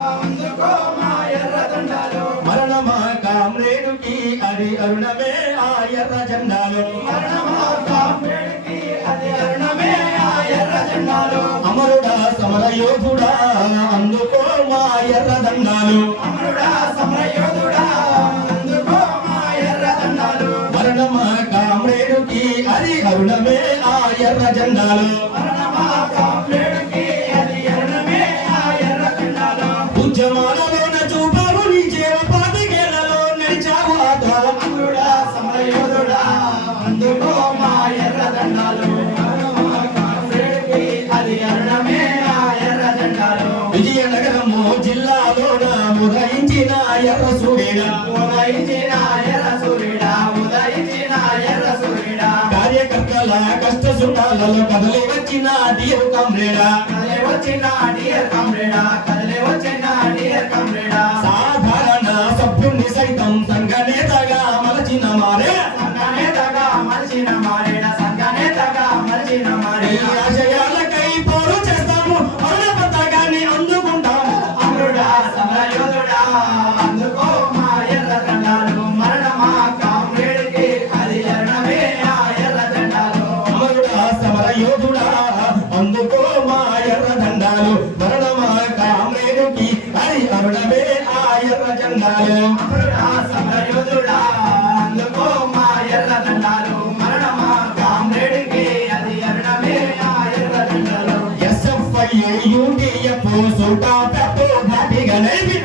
అందుకో మా ఎర్ర దండాలు మరణమా కామ్రేడుకి అది అరుణమే ఆ ఎర్ర జెండాలు. అమరుడా సమర యోధుడా అందుకో మా ఎర్ర దండాలు. అమరుడా సమరయోధుడా అందుకో మా ఎర్ర దండాలు. మరణమా కామ్రేడుకి అది అరుణమే ఆ ఎర్ర జెండాలు. కార్యకర్తల కష్ట సుఖాలలో కదలి వచ్చిన డియర్ కామ్రేడా. కదలే వచ్చిన డియర్ కమ్రేడా కదలే వచ్చిన అందుకో మా ఎర్ర దండాలు మరణమా కామ్రేడుకి అది అరుణమే ఆ ఎర్ర జెండాలు అమరుడా అందుకో మా ఎర్ర దండాలు మరణమా కామ్రేడికి అది ఎర్రమే ఆ ఎర్ర దండాలు. ఎస్ఎఫ్ఐ యూటీఎఫ్ సూటా పెప్పో ఘాటిగా నైపి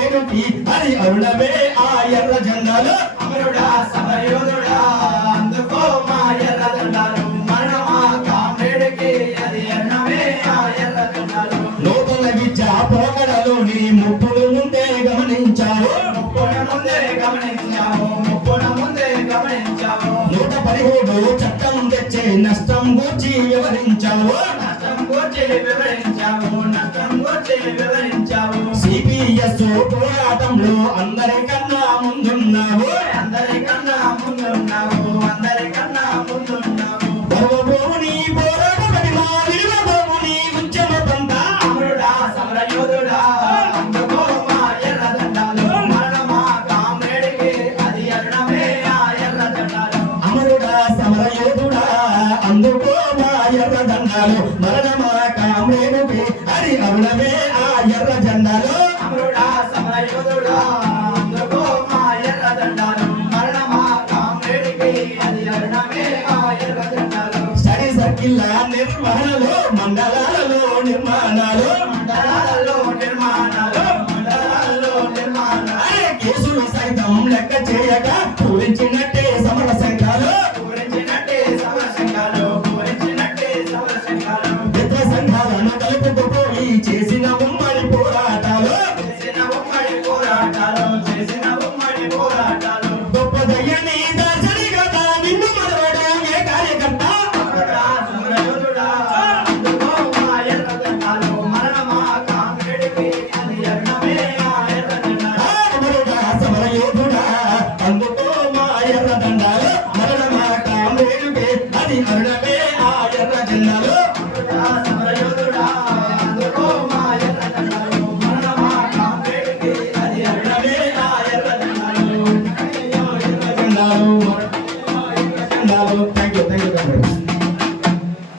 కామ్రేడుకి అది అరుణమే ఆ ఎర్ర జెండాలు. అమరుడా సమరయోధుడా అందుకో మా ఎర్ర దండాలు మరణమా కామ్రేడికి అది ఎర్రమే ఆ ఎర్ర దండాలు నూతన విద్యా పోకడలోని ముప్పులు ముందే గమనించావు. ముప్పున ముందే గమనించాము ముప్పున ముందే గమనించాము నూట పదిహేడు చట్టం తెచ్చే నష్టం గూర్చి వివరించావు. నష్టం గురించి వివరించాము నష్టం గురించి సిపిఎస్ పోరాటంలో అందరికన్నా ముందున్నావు. అందరికన్నా ముందున్నాము అందరికన్నా ముందున్నాము గర్వభూని పోరాట పడిమ విలువభూని ఉద్యమ పంత అమరుడా సమరయోధుడా అందుకో మా ఎర్ర దండాలు మరణమా కామ్రేడికి అది అరుణమే ఆ ఎర్ర జెండాలో అమరుడా సమర యోధుడా స్టడీ సర్కిల్ నిర్వహణలో మండలాలలో నిర్మాణాలు. మండలాలలో నిర్మాణాలు మండలాలలో నిర్మాణాలు. కేసులు సైతం లెక్క చేయక పూరించిన